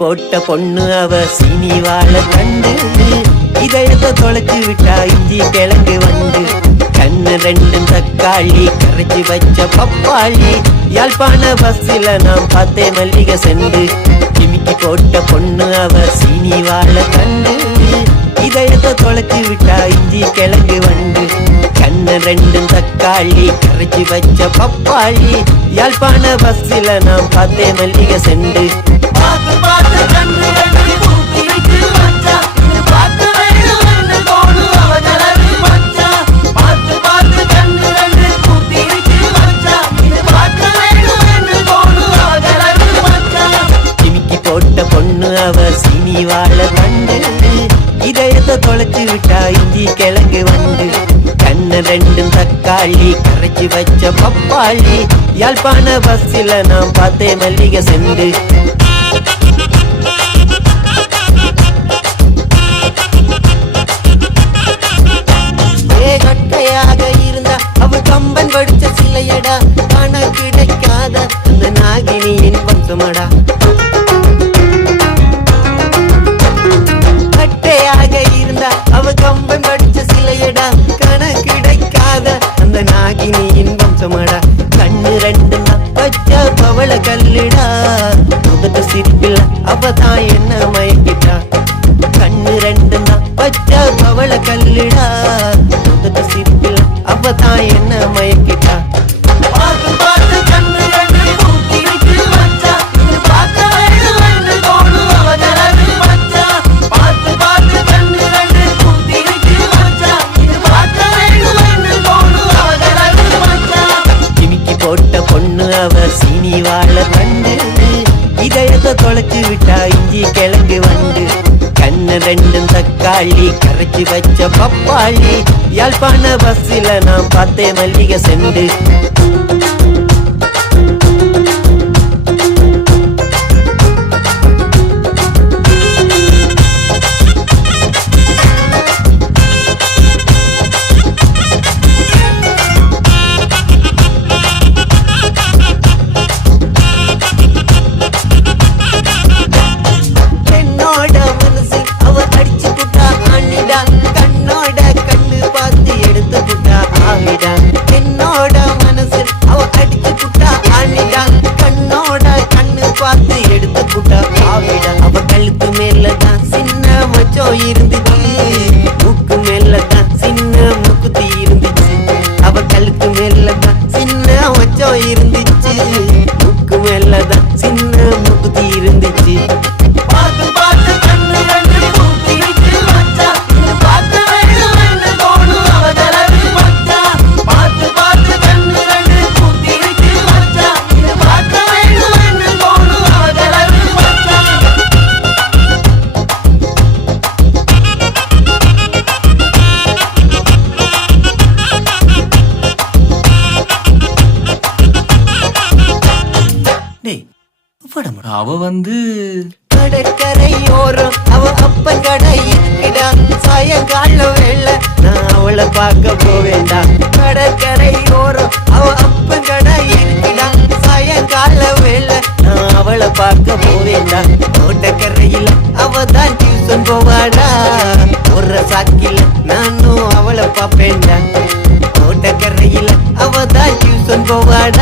போட்ட பொண்ணு அவ சீனி வாழ கண்டு இதயத்தை தொலைச்சு விட்டா இஞ்சி கிழங்கு வந்து கண்ணு ரெண்டும் தக்காளி கரைச்சி வச்ச பப்பாளி யாழ்ப்பாண பஸ்ஸில நாம் பார்த்தேன் மல்லிகை சென்று கிமிக்கி போட்ட பொண்ணு அவ சீனி வாழ கண்டு இதயத்தை தொலைச்சு விட்டா இஞ்சி கிழங்கு வந்து கண்ணு ரெண்டும் தக்காளி கரைச்சி வச்ச பப்பாளி யாழ்ப்பாண பஸ்ஸில நாம் பார்த்தேன் மல்லிகை சென்று போட்ட பொண்ணு அவ சீனி வாழ கண்டு இதயத்தை தொலைச்சு விட்டா இஞ்சி கிழங்கு வந்து கண்ணு ரெண்டும் தக்காளி கரைச்சி வச்ச பப்பாளி யாழ்ப்பாண பஸ்ஸில நாம் பார்த்தேன் மல்லிகை சென்று கட்டையாக இருந்தா அவ கம்பன் படிச்ச சிலையடா காண கிடைக்காத அந்த நாகினியின் வம்சமடா கட்டையாக இருந்தா அவ கம்பன் படிச்ச சிலையடா காண கிடைக்காத அந்த நாகினியின் வம்சமடா கண்ணு ரெண்டு பச்ச பவள கல்லுடா முதட்ட சிரிப்பில் அவதான் என்ன மயக்கிட்டா கண்ணு ரெண்டு பச்ச பவள கல்லுடா முதட்ட சிரிப்பில் அவதான் என்ன மயக்கிட்டா போட்ட பொண்ணு அவ சீனி வாழ கண்டு இதயத்தை தொலைச்சு விட்டா இஞ்சி கிழங்கு வந்து கண்ணு ரெண்டும் தக்காளி கரைச்சி வச்ச பப்பாளி யாழ்ப்பாண பஸ்ஸில நாம் பார்த்தேன் மல்லிகை சென்று அவ கழுத்து மேலதான் சின்ன மச்சம் இருந்துச்சு மூக்கு மேலதான் சின்ன மூக்குத்தி இருந்துச்சு அவ கழுத்து மேலதான் சின்ன மச்சம் இருந்துச்சு மூக்கு மேலதான் சின்ன மூக்குத்தி இருந்துச்சு அவ வந்து கடற்கரையோரம் அவ அப்பன் கடை இருக்குடா சாயங்கால வேளை நான் அவளை பார்க்க போவேண்டா கடற்கரையோரம் அவ அப்பன் கடை இருக்குடா சாயங்கால வேளை நான் அவளை பார்க்க போவேண்டா தோட்டக்கரையில அவ தான் டியூஷன் போவாடா ஒரு சாக்கில நானும் அவளை பார்ப்பேன்டா தோட்டக்கரையில அவ தான் டியூஷன் போவாடா